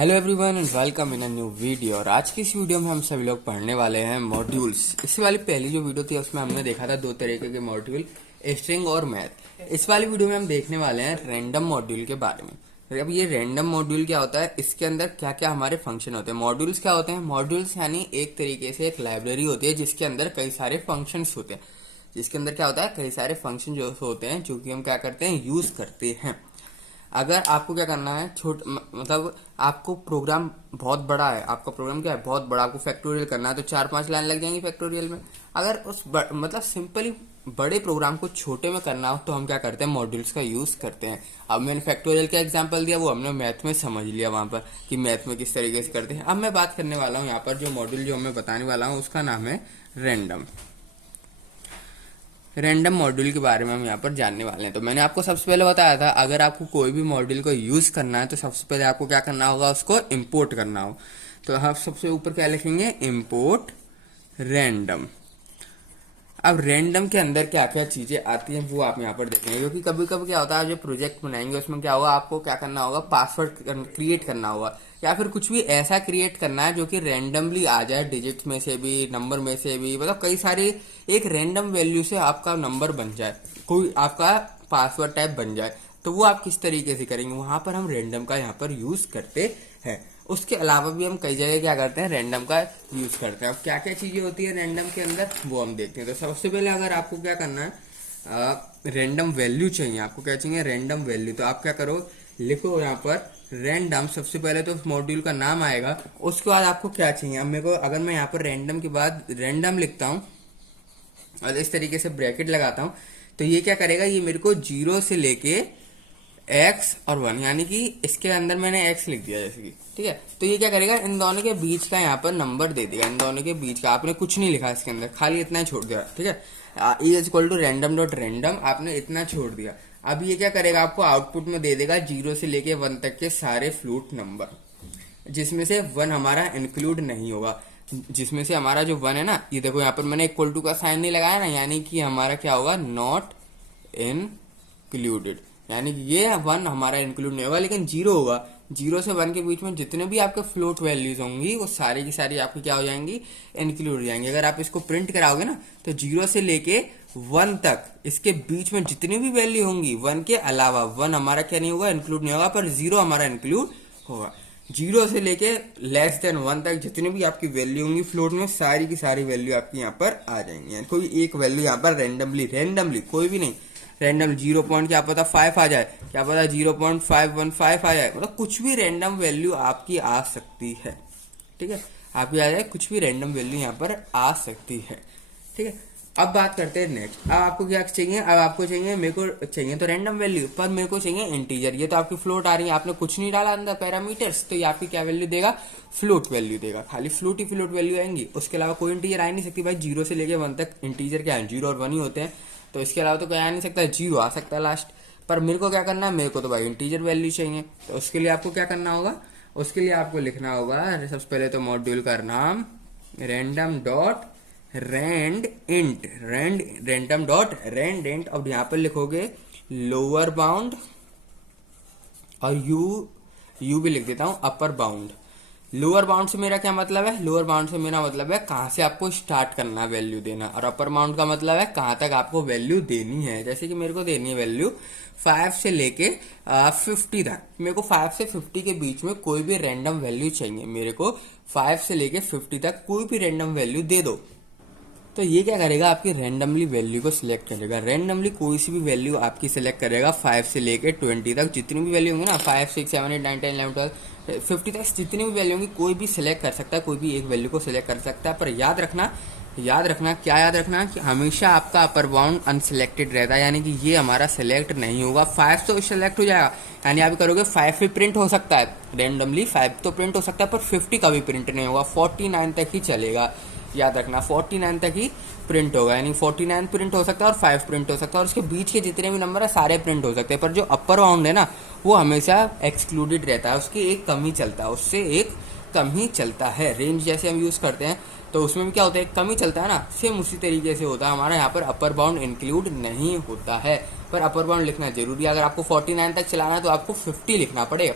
Hello everyone and welcome in a new video. और आज की इस वीडियो में हम सभी लोग पढ़ने वाले हैं मॉड्यूल्स। इससे वाली पहली जो वीडियो थी उसमें हमने देखा था दो तरीके के मॉड्यूल, स्ट्रिंग और मैथ। इस वाली वीडियो में हम देखने वाले हैं रैंडम मॉड्यूल के बारे में। अब ये रैंडम मॉड्यूल क्या होता है, इसके अंदर क्या क्या हमारे फंक्शन होते हैं। मॉड्यूल्स क्या होते हैं? मॉड्यूल्स यानी एक तरीके से एक लाइब्रेरी होती है जिसके अंदर कई सारे फंक्शंस होते हैं। जिसके अंदर क्या होता है, कई सारे फंक्शन जो होते हैं जो कि हम क्या करते हैं, यूज करते हैं। अगर आपको क्या करना है, मतलब आपको प्रोग्राम बहुत बड़ा है, आपका प्रोग्राम क्या है, बहुत बड़ा, आपको फैक्टोरियल करना है तो 4-5 लाइन लग जाएंगी फैक्टोरियल में। अगर मतलब सिंपली बड़े प्रोग्राम को छोटे में करना हो तो हम क्या करते हैं, मॉड्यूल्स का यूज करते हैं। अब मैंने फैक्टोरियल का एग्जांपल दिया, वो हमने मैथ में समझ लिया वहां पर कि मैथ में किस तरीके से करते हैं। अब मैं बात करने वाला हूँ यहाँ पर, जो मॉड्यूल जो मैं बताने वाला हूँ उसका नाम है रैंडम। रैंडम मॉड्यूल के बारे में हम यहाँ पर जानने वाले हैं। तो मैंने आपको सबसे पहले बताया था, अगर आपको कोई भी मॉड्यूल को यूज करना है तो सबसे पहले आपको क्या करना होगा, उसको इंपोर्ट करना हो। तो हम सबसे ऊपर क्या लिखेंगे, इंपोर्ट रैंडम। अब रैंडम के अंदर क्या क्या चीजें आती हैं वो आप यहाँ पर देखेंगे, क्योंकि कभी कभी क्या होता है, जो प्रोजेक्ट बनाएंगे उसमें क्या होगा, आपको क्या करना होगा, पासवर्ड क्रिएट करना होगा या फिर कुछ भी ऐसा क्रिएट करना है जो कि रैंडमली आ जाए, डिजिट्स में से भी, नंबर में से भी, मतलब कई सारी एक रैंडम वैल्यू से आपका नंबर बन जाए, कोई आपका पासवर्ड टाइप बन जाए। तो वो आप किस तरीके से करेंगे, वहां पर हम रैंडम का यहाँ पर यूज करते हैं। उसके अलावा भी हम कई जगह क्या करते हैं, रैंडम का यूज करते हैं। अब क्या क्या चीजें होती है रैंडम के अंदर वो हम देखते हैं। तो सबसे पहले अगर आपको क्या करना है, रैंडम वैल्यू चाहिए, आपको क्या चाहिए, रैंडम वैल्यू। तो आप क्या करो, लिखो यहाँ पर रैंडम। सबसे पहले तो मॉड्यूल का नाम आएगा, उसके बाद आपको क्या चाहिए। अब मेरे को, अगर मैं यहाँ पर रैंडम के बाद रैंडम लिखता हूँ और इस तरीके से ब्रैकेट लगाता हूँ, तो ये क्या करेगा, ये मेरे को 0 से लेके एक्स और 1, यानी कि इसके अंदर मैंने एक्स लिख दिया जैसे कि, ठीक है। तो ये क्या करेगा, इन दोनों के बीच का यहाँ पर नंबर दे देगा, इन दोनों के बीच का। आपने कुछ नहीं लिखा इसके अंदर, खाली इतना छोड़ दिया, ठीक है। E is equal to random dot random, आपने इतना छोड़ दिया। अब ये क्या करेगा, आपको आउटपुट में दे देगा 0 से लेके 1 तक के सारे फ्लूट नंबर, जिसमें से 1 हमारा इंक्लूड नहीं होगा। जिसमें से हमारा जो 1 है ना, ये देखो यहाँ पर मैंने इक्वल टू का साइन नहीं लगाया ना, यानी कि हमारा क्या होगा, नॉट इंक्लूडेड, यानी कि ये 1 हमारा इंक्लूड नहीं होगा, लेकिन 0 होगा। 0 से 1 के बीच में जितने भी आपके फ्लोट वैल्यूज होंगी वो सारी की सारी आपकी क्या हो जाएंगी, इंक्लूड हो जाएंगी। अगर आप इसको प्रिंट कराओगे ना, तो 0 से लेके 1 तक इसके बीच में जितनी भी वैल्यू होंगी, 1 के अलावा, 1 हमारा क्या नहीं होगा, इंक्लूड नहीं होगा, पर 0 हमारा इंक्लूड होगा। 0 से लेके लेस देन 1 तक जितनी भी आपकी वैल्यू होंगी फ्लोट में, सारी की सारी वैल्यू आपकी यहाँ पर आ जाएंगी। यानी कोई एक वैल्यू यहाँ पर रैंडमली कोई भी नहीं, रैंडम 0 पॉइंट क्या पता 5 आ जाए, क्या पता 0.515 आ जाए, मतलब कुछ भी रैंडम वैल्यू आपकी आ सकती है, ठीक है। आपकी आ जाए, कुछ भी रैंडम वैल्यू यहाँ पर आ सकती है, ठीक है। अब बात करते हैं नेक्स्ट। अब आपको क्या चाहिए, अब आपको चाहिए, मेरे को चाहिए तो रैंडम वैल्यू, पर मेरे को चाहिए इंटीजर। ये तो आपकी फ्लोट आ रही है, आपने कुछ नहीं डाला अंदर पैरामीटर्स, तो ये आपकी क्या वैल्यू देगा, फ्लोट वैल्यू देगा। खाली फ्लोट ही फ्लोट वैल्यू आएंगी, उसके अलावा कोई इंटीजर आ नहीं सकती भाई। 0 से लेके 1 तक इंटीजर क्या है, 0 और 1 ही होते हैं, तो इसके अलावा तो कोई आ नहीं सकता, 0 आ सकता है लास्ट। पर मेरे को क्या करना है, मेरे को तो भाई इंटीजर वैल्यू चाहिए। तो उसके लिए आपको क्या करना होगा, उसके लिए आपको लिखना होगा सबसे पहले तो मॉड्यूल का नाम random dot rand int, random dot rand int. अब यहाँ पर लिखोगे लोअर बाउंड, और यू भी लिख देता हूं, अपर बाउंड। लोअर बाउंड से मेरा क्या मतलब है, लोअर बाउंड से मेरा मतलब है कहां से आपको स्टार्ट करना है वैल्यू देना, और अपर बाउंड का मतलब है कहां तक आपको वैल्यू देनी है। जैसे कि मेरे को देनी है वैल्यू 5 से लेके 50 तक। मेरे को 5 से 50 के बीच में कोई भी रैंडम वैल्यू चाहिए, मेरे को 5 से लेके 50 तक कोई भी रैंडम वैल्यू दे दो। तो ये क्या करेगा, आपकी रैंडमली वैल्यू को सिलेक्ट करेगा, रैंडमली कोई सी भी वैल्यू आपकी सिलेक्ट करेगा। 5 से लेके 20 तक जितनी भी वैल्यू होंगी ना, 5, 6, 7, 8, 9, 10, 11, 12, 50 तक जितनी भी वैल्यू होंगी, कोई भी सिलेक्ट कर सकता है, कोई भी एक वैल्यू को सिलेक्ट कर सकता है। पर याद रखना क्या याद रखना, कि हमेशा आपका अपर बाउंड अनसिलेक्टेड रहता है, यानी कि ये हमारा सिलेक्ट नहीं होगा। 5 तो सिलेक्ट हो जाएगा, यानी आप करोगे 5 भी प्रिंट हो सकता है, रैंडमली 5 तो प्रिंट हो सकता है, पर 50 का भी प्रिंट नहीं होगा, 49 तक ही चलेगा। याद रखना 49 तक ही प्रिंट होगा, यानी 49 प्रिंट हो सकता है और 5 प्रिंट हो सकता है, और उसके बीच के जितने भी नंबर है सारे प्रिंट हो सकते हैं। पर जो अपर बाउंड है ना, वो हमेशा एक्सक्लूडेड रहता है, उसकी एक कम ही चलता है, उससे एक कम ही चलता है। रेंज जैसे हम यूज करते हैं तो उसमें भी क्या होता है, एक कम ही चलता है ना, सेम उसी तरीके से होता है हमारा यहाँ पर अपर बाउंड इंक्लूड नहीं होता है। पर अपर बाउंड लिखना जरूरी है। अगर आपको 49 तक चलाना है तो आपको 50 लिखना पड़ेगा,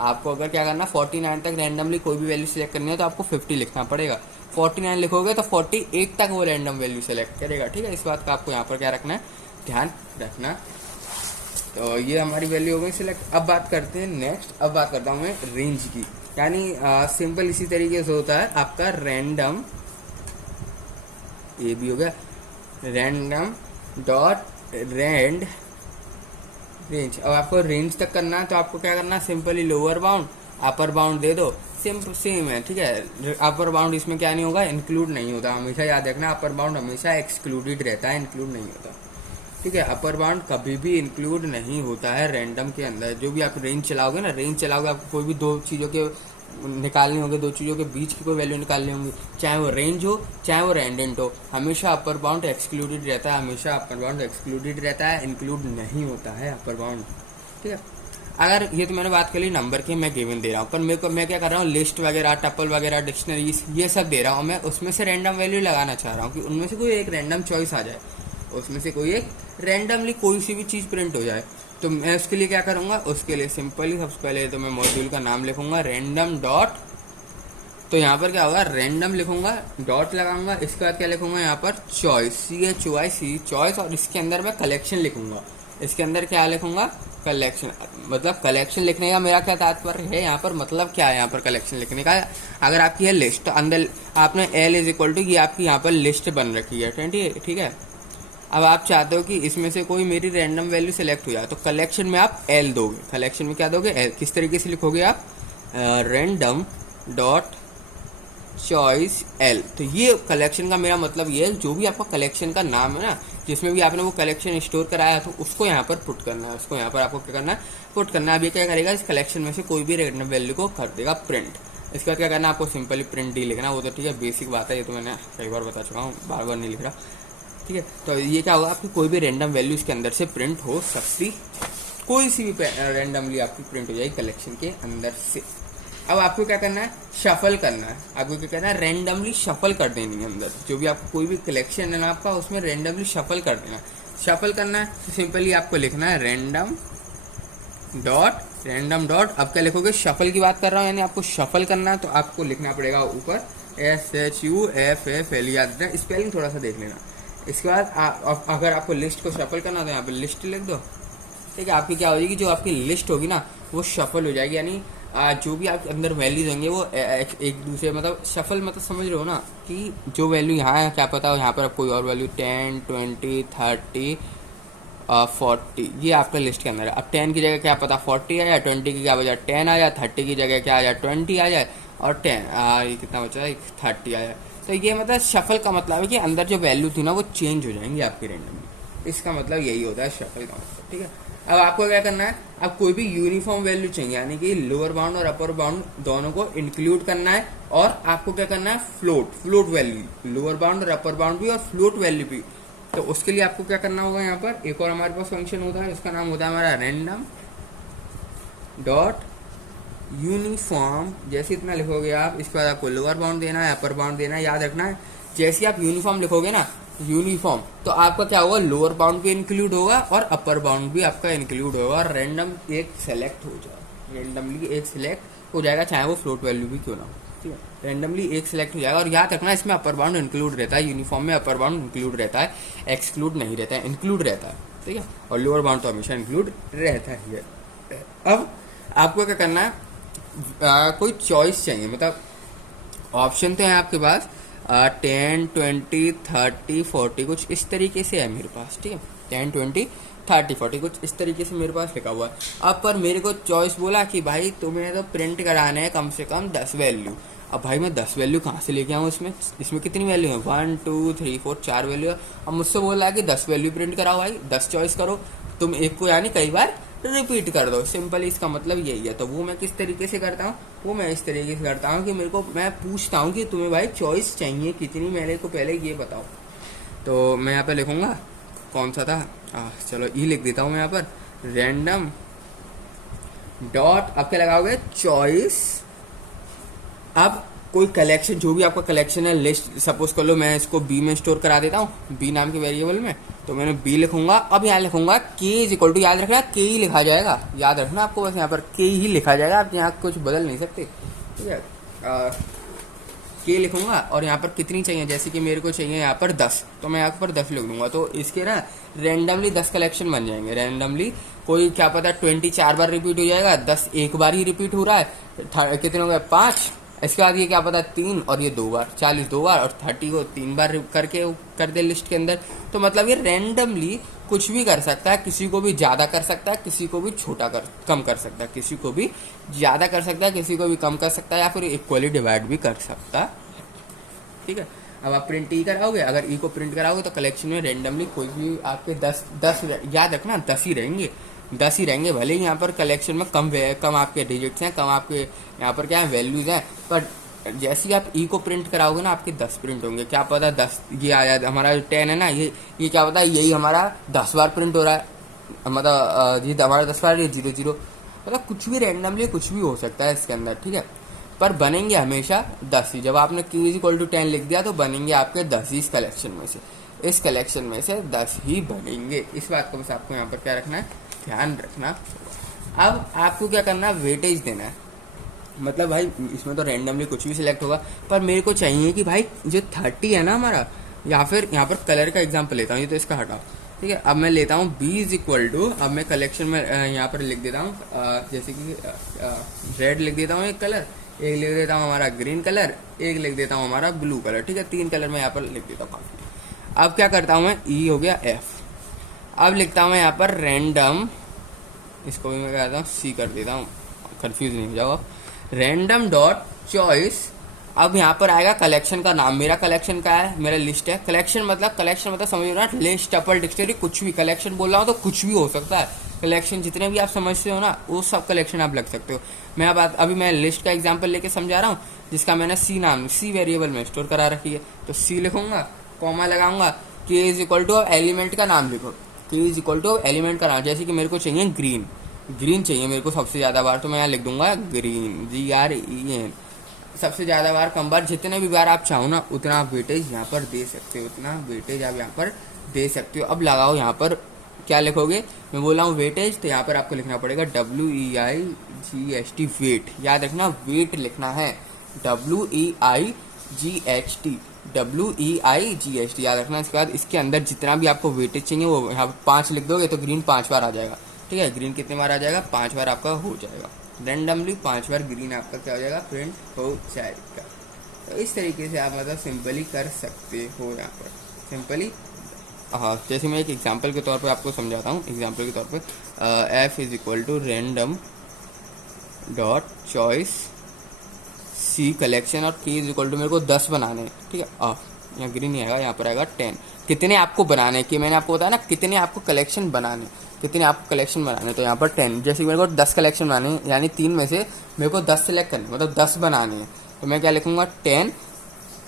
आपको अगर क्या करना 49 तक रैंडमली कोई भी वैल्यू सिलेक्ट करनी है तो आपको 50 लिखना पड़ेगा। 49 लिखोगे तो 48 तक वो रैंडम वैल्यू सेलेक्ट करेगा। ठीक है, इस बात का आपको यहाँ पर क्या रखना है, ध्यान रखना। तो ये हमारी वैल्यू हो गई सिलेक्ट। अब बात करते हैं नेक्स्ट, अब बात करता हूँ मैं रेंज की। यानी सिंपल इसी तरीके से होता है आपका रैंडम, ये भी हो गया रैंडम डॉट रेंड रेंज। अब आपको रेंज तक करना है तो आपको क्या करना है, simply lower bound upper bound दे दो, सिंपल सेम है। ठीक है, अपर बाउंड इसमें क्या नहीं होगा, इंक्लूड नहीं होता, हमेशा याद रखना अपर बाउंड हमेशा एक्सक्लूडेड रहता है, इंक्लूड नहीं होता। ठीक है, अपर बाउंड कभी भी इंक्लूड नहीं होता है रैंडम के अंदर। जो भी आप रेंज चलाओगे ना, रेंज चलाओगे आपको कोई भी दो चीज़ों के निकालनी होगी, दो चीज़ों के बीच की कोई वैल्यू निकालनी होगी, चाहे वो रेंज हो चाहे वो रैंडेंट हो, हमेशा अपर बाउंड एक्सक्लूडेड रहता है, हमेशा अपर बाउंड एक्सक्लूडेड रहता है, इंक्लूड नहीं होता है अपर बाउंड। ठीक है, अगर ये तो मैंने बात कर ली नंबर की, मैं गिवन दे रहा हूँ, पर मेरे को मैं क्या कर रहा हूँ, लिस्ट वगैरह टपल वगैरह डिक्शनरीज ये सब दे रहा हूँ, मैं उसमें से रैंडम वैल्यू लगाना चाह रहा हूँ कि उनमें से कोई एक रैंडम चॉइस आ जाए, उसमें से कोई एक रैंडमली कोई सी भी चीज़ प्रिंट हो जाए। तो मैं उसके लिए क्या करूँगा, उसके लिए सिंपली सबसे पहले तो मैं मॉड्यूल का नाम लिखूंगा रैंडम डॉट, तो यहाँ पर क्या होगा, रैंडम लिखूंगा, डॉट लगाऊंगा, इसके बाद क्या लिखूंगा यहाँ पर चॉइस, CHOIC चॉइस, और इसके अंदर मैं कलेक्शन लिखूंगा। इसके अंदर क्या लिखूंगा, कलेक्शन। मतलब कलेक्शन लिखने का मेरा क्या तात्पर्य है यहाँ पर, मतलब क्या है यहाँ पर कलेक्शन लिखने का, अगर आपकी है लिस्ट तो अंदर आपने L=, ये आपकी यहाँ पर लिस्ट बन रखी है 20। ठीक है, अब आप चाहते हो कि इसमें से कोई मेरी रैंडम वैल्यू सेलेक्ट हो जाए, तो कलेक्शन में आप L दोगे। कलेक्शन में क्या दोगे, L। किस तरीके से लिखोगे आप, रैंडम डॉट चॉइस L। तो ये कलेक्शन का मेरा मतलब ये है, जो भी आपका कलेक्शन का नाम है ना, जिसमें भी आपने वो कलेक्शन स्टोर कराया तो उसको यहाँ पर पुट करना है, उसको यहाँ पर आपको क्या करना है, पुट करना है। अब ये क्या करेगा, इस कलेक्शन में से कोई भी रैंडम वैल्यू को कर देगा प्रिंट। इसके बाद क्या करना है, आपको सिंपली प्रिंट डी लिखना, वो तो ठीक है बेसिक बात है, ये तो मैंने कई बार बता चुका हूँ, बार बार नहीं लिख रहा। ठीक है, तो ये क्या होगा, आपकी कोई भी रैंडम वैल्यू इसके अंदर से प्रिंट हो सकती, कोई सी भी रैंडमली आपकी प्रिंट हो जाएगी कलेक्शन के अंदर से। अब आपको क्या करना है, शफल करना है। आपको क्या करना है, रैंडमली शफल कर देनी है अंदर, जो भी आपको कोई भी कलेक्शन है ना आपका, उसमें रैंडमली शफल कर देना। शफल करना है तो सिंपली आपको लिखना है रैंडम डॉट, अब क्या लिखोगे, शफल की बात कर रहा हूँ, यानी आपको शफल करना है तो आपको लिखना पड़ेगा ऊपर SHUFFL, याद रखना, स्पेलिंग थोड़ा सा देख लेना। इसके बाद अगर आपको लिस्ट को शफल करना तो यहाँ पर लिस्ट लिख दो। ठीक है, आपकी क्या हो जाएगी, जो आपकी लिस्ट होगी ना वो शफल हो जाएगी, यानी जो भी आपके अंदर वैल्यूज होंगे वो एक दूसरे, मतलब शफल, मतलब समझ रहे हो ना, कि जो वैल्यू यहाँ है क्या पता हो यहाँ पर कोई और वैल्यू 10, 20, 30, 40 ये आपका लिस्ट के अंदर है। अब 10 की जगह क्या पता 40 आ जाए, 20 की क्या बजाय 10 आ जाए, 30 की जगह क्या आ जाए 20 आ जाए, और 10 ये कितना बचा है 30 आ जाए। तो ये मतलब शफल का मतलब है कि अंदर जो वैल्यू थी ना वो चेंज हो जाएंगी आपकी रैंडमली, इसका मतलब यही होता है शफल का मतलब। ठीक है, अब आपको क्या करना है, अब कोई भी यूनिफॉर्म वैल्यू चाहिए, यानी कि लोअर बाउंड और अपर बाउंड दोनों को इंक्लूड करना है, और आपको क्या करना है, फ्लोट वैल्यू, लोअर बाउंड और अपर बाउंड भी और फ्लोट वैल्यू भी। तो उसके लिए आपको क्या करना होगा, यहाँ पर एक और हमारे पास फंक्शन होता है, उसका नाम होता है हमारा रैंडम डॉट यूनिफॉर्म। जैसे इतना लिखोगे आप, इसके बाद आपको लोअर बाउंड देना है, अपर बाउंड देना है, याद रखना है। जैसे आप यूनिफॉर्म लिखोगे ना, यूनिफॉर्म, तो आपका क्या होगा, लोअर बाउंड भी इंक्लूड होगा और अपर बाउंड भी आपका इंक्लूड होगा, और रैंडम एक सेलेक्ट हो जाएगा, रैंडमली एक सिलेक्ट हो जाएगा, चाहे वो फ्लोट वैल्यू भी क्यों ना हो। ठीक है, रैंडमली एक सिलेक्ट हो जाएगा, और याद रखना इसमें अपर बाउंड इंक्लूड रहता है, यूनिफॉर्म में अपर बाउंड इंक्लूड रहता है, एक्सक्लूड नहीं रहता है, इंक्लूड रहता है। ठीक है, और लोअर बाउंड तो हमेशा इंक्लूड रहता है। अब आपको क्या करना है, कोई चॉइस चाहिए, मतलब ऑप्शन तो है आपके पास 10, 20, 30, 40 कुछ इस तरीके से है मेरे पास। ठीक है, 10, 20, 30, 40 कुछ इस तरीके से मेरे पास लिखा हुआ है। अब पर मेरे को चॉइस बोला कि भाई तुम्हें तो प्रिंट कराने हैं कम से कम 10 वैल्यू। अब भाई मैं 10 वैल्यू कहाँ से लेके आऊँ, इसमें कितनी वैल्यू है, 1, 2, 3, 4 4 वैल्यू है। अब मुझसे बोल रहा है कि 10 वैल्यू प्रिंट कराओ भाई, 10 चॉइस करो, तुम एक को यानी कई बार रिपीट कर दो, सिंपल इसका मतलब यही है। तो वो मैं किस तरीके से करता हूँ, वो मैं इस तरीके से करता हूँ कि मैं पूछता हूँ कि तुम्हें भाई चॉइस चाहिए कितनी, मेरे को पहले ये बताओ। तो मैं यहाँ पे लिखूंगा कौन सा था, चलो ई लिख देता हूँ मैं यहाँ पर, रैंडम डॉट, अब क्या लगाओगे, चॉइस। अब कोई कलेक्शन, जो भी आपका कलेक्शन है, लिस्ट सपोज कर लो मैं इसको बी में स्टोर करा देता हूँ, बी नाम के वेरिएबल में। तो मैंने बी लिखूंगा, अब यहाँ लिखूंगा के इज इक्वल टू, याद रखना के ही लिखा जाएगा, याद रखना आपको, बस यहाँ पर के ही लिखा जाएगा, आप यहाँ कुछ बदल नहीं सकते, ठीक है। के लिखूंगा और यहाँ पर कितनी चाहिए, जैसे कि मेरे को चाहिए यहाँ पर 10, तो मैं यहाँ पर 10 लिख दूंगा। तो इसके ना रेंडमली 10 कलेक्शन बन जाएंगे, रेंडमली, कोई क्या पता 20 4 बार रिपीट हो जाएगा, 10 एक बार ही रिपीट हो रहा है, कितने हो गए 5, इसके बाद ये क्या पता 3 और ये 2 बार, 40 2 बार, और 30 को 3 बार करके कर दे लिस्ट के अंदर। तो मतलब ये रेंडमली कुछ भी कर सकता है, किसी को भी ज्यादा कर सकता है, किसी को भी कम कर सकता है, किसी को भी ज्यादा कर सकता है, किसी को भी कम कर सकता है, या फिर इक्वली डिवाइड भी कर सकता है, ठीक है। अब आप प्रिंट ई कराओगे, अगर ई को प्रिंट कराओगे तो कलेक्शन में रेंडमली कोई भी आपके 10 याद रखना 10 ही रहेंगे, 10 ही रहेंगे, भले ही यहाँ पर कलेक्शन में कम आपके डिजिट्स हैं, कम आपके यहाँ पर क्या है वैल्यूज हैं, पर जैसे ही आप ई को प्रिंट कराओगे ना आपके 10 प्रिंट होंगे। क्या पता 10 ये आया, हमारा 10 है ना, ये क्या पता यही हमारा 10 बार प्रिंट हो रहा है, मतलब ये हमारा 10 बार, ये 0 0, मतलब कुछ भी रेंडमली कुछ भी हो सकता है इसके अंदर, ठीक है। पर बनेंगे हमेशा 10 ही, जब आपने q इज इक्वल टू 10 लिख दिया तो बनेंगे आपके 10 ही इस कलेक्शन में से, इस कलेक्शन में से 10 ही बनेंगे। इस बात को बस आपको यहाँ पर क्या रखना है, ध्यान रखना। अब आपको क्या करना है, वेटेज देना है, मतलब भाई इसमें तो रेंडमली कुछ भी सिलेक्ट होगा, पर मेरे को चाहिए कि भाई जो 30 है ना हमारा, या फिर यहाँ पर कलर का एग्जाम्पल लेता हूँ, ये तो इसका हटाओ, ठीक है। अब मैं लेता हूँ b इज इक्वल टू, अब मैं कलेक्शन में यहाँ पर लिख देता हूँ जैसे कि रेड लिख देता हूँ एक कलर, एक लिख देता हूँ हमारा ग्रीन कलर, एक लिख देता हूँ हमारा ब्लू कलर, ठीक है, 3 कलर में यहाँ पर लिख देता हूँ काफी। अब क्या करता हूँ मैं, ई हो गया f, अब लिखता हूँ मैं यहाँ पर रैंडम, इसको भी मैं कहता हूँ सी कर देता हूँ, कंफ्यूज नहीं हो जाओ आप, रैंडम डॉट चॉइस। अब यहाँ पर आएगा कलेक्शन का नाम, मेरा कलेक्शन का है, मेरा लिस्ट है, कलेक्शन मतलब समझ रहा है, लिस्ट टपल डिक्शनरी कुछ भी, कलेक्शन बोल रहा हूँ तो कुछ भी हो सकता है, कलेक्शन जितने भी आप समझते हो ना वो सब कलेक्शन आप लग सकते हो। मैं अब अभी मैं लिस्ट का एग्जांपल लेके समझा रहा हूँ, जिसका मैंने सी नाम, सी वेरिएबल में स्टोर करा रखी है, तो सी लिखूंगा, कॉमा लगाऊंगा, के इज इक्वल टू एलिमेंट का नाम लिखो, के इज इक्वल टू एलिमेंट का नाम, जैसे कि मेरे को चाहिए ग्रीन चाहिए मेरे को सबसे ज्यादा बार, तो मैं यहाँ लिख दूंगा ग्रीन, GREN, सबसे ज्यादा बार, कम बार, जितने भी बार आप चाहो ना उतना आप वेटेज यहाँ पर दे सकते हो, उतना वेटेज आप यहाँ पर दे सकते हो। अब लगाओ यहाँ पर क्या लिखोगे, मैं बोल रहा हूँ वेटेज, तो यहाँ पर आपको लिखना पड़ेगा WEIGHT, वेट, याद रखना वेट लिखना है, WEIGHT, याद रखना। इसके बाद इसके अंदर जितना भी आपको वेटेज चाहिए वो यहाँ पर 5 लिख दोगे तो ग्रीन 5 बार आ जाएगा, ठीक है, ग्रीन कितने बार आ जाएगा, 5 बार आपका हो जाएगा, रेंडमली 5 बार ग्रीन आपका क्या हो जाएगा, प्रिंट हो जाएगा। तो इस तरीके से आप मतलब सिंपली कर सकते हो यहाँ पर, सिंपली। हाँ, जैसे मैं एक एग्जांपल के तौर पे आपको समझाता हूँ, एग्जांपल के तौर पे f is equal to random dot choice C collection, और k इज इक्वल टू मेरे को 10 बनाने हैं, ठीक है। यहाँ ग्रीन नहीं आएगा, यहाँ पर आएगा 10, कितने आपको बनाने कि मैंने आपको बताया ना कितने आपको कलेक्शन बनाने, कितने आपको कलेक्शन बनाने, तो यहाँ पर 10, जैसे मेरे को 10 कलेक्शन बनाने हैं, यानी 3 में से मेरे को 10 सेलेक्ट करने, मतलब 10 बनाने हैं, तो मैं क्या लिखूंगा 10,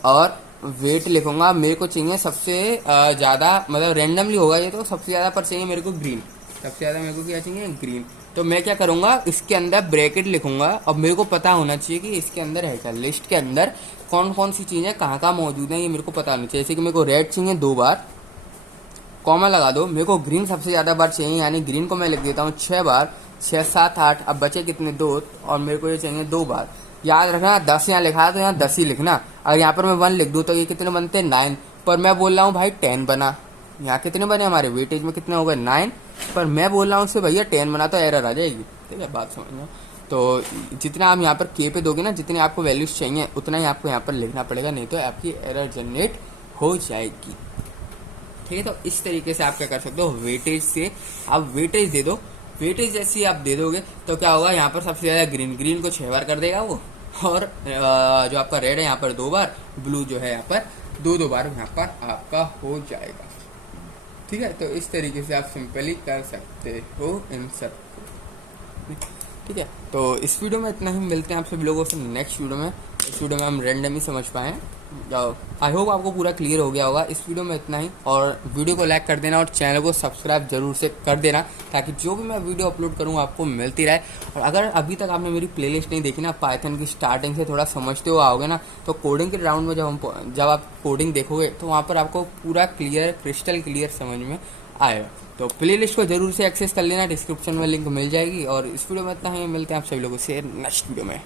और वेट लिखूंगा, मेरे को चाहिए सबसे ज्यादा, मतलब रेंडमली होगा ये, तो सबसे ज्यादा पर चाहिए मेरे को ग्रीन, सबसे ज्यादा मेरे को क्या चाहिए ग्रीन, तो मैं क्या करूंगा इसके अंदर ब्रैकेट लिखूंगा। अब मेरे को पता होना चाहिए कि इसके अंदर है क्या, लिस्ट के अंदर कौन कौन सी चीजें कहाँ कहाँ मौजूद है, ये मेरे को पता होना चाहिए। जैसे कि मेरे को रेड चाहिए 2 बार, कॉमा लगा दो, मेरे को ग्रीन सबसे ज्यादा बार चाहिए, यानी ग्रीन को मैं लिख देता हूँ 6 बार, 6 7 8, अब बचे कितने 2, और मेरे को ये चाहिए 2 बार। याद रखना 10 यहाँ लिखा है तो यहाँ 10 ही लिखना, अगर यहाँ पर मैं 1 लिख दूँ तो ये कितने बनते हैं 9, पर मैं बोल रहा हूँ भाई 10 बना, यहाँ कितने बने हमारे वेटेज में कितने हो गए 9, पर मैं बोल रहा हूँ उससे भैया 10 बना, तो एरर आ जाएगी, ठीक है, बात समझना। तो जितना आप यहाँ पर के पे दोगे ना, जितने आपको वैल्यूज चाहिए उतना ही आपको यहाँ पर लिखना पड़ेगा, नहीं तो आपकी एरर जनरेट हो जाएगी, ठीक है। तो इस तरीके से आप क्या कर सकते हो, वेटेज से आप वेटेज दे दो, वेटेज जैसी आप दे दोगे तो क्या होगा, यहाँ पर सबसे ज्यादा ग्रीन को 6 बार कर देगा वो, और जो आपका रेड है यहाँ पर 2 बार, ब्लू जो है यहाँ पर 2 बार यहाँ पर आपका हो जाएगा, ठीक है। तो इस तरीके से आप सिंपली कर सकते हो इन सब, ठीक है, तो इस वीडियो में इतना ही, मिलते हैं आप सभी लोगों से नेक्स्ट वीडियो में। इस वीडियो में हम रैंडम ही समझ पाए। आई होप आपको पूरा क्लियर हो गया होगा। इस वीडियो में इतना ही, और वीडियो को लाइक कर देना और चैनल को सब्सक्राइब जरूर से कर देना, ताकि जो भी मैं वीडियो अपलोड करूँ आपको मिलती रहे। और अगर अभी तक आपने मेरी प्लेलिस्ट नहीं देखी ना, पाइथन की स्टार्टिंग से थोड़ा समझते हुए आओगे ना, तो कोडिंग के राउंड में जब आप कोडिंग देखोगे तो वहाँ पर आपको पूरा क्लियर, क्रिस्टल क्लियर समझ में आएगा। तो प्लेलिस्ट को जरूर से एक्सेस कर लेना, डिस्क्रिप्शन में लिंक मिल जाएगी। और इस वीडियो में इतना ही, मिलते हैं आप सभी लोगों से नेक्स्ट वीडियो में।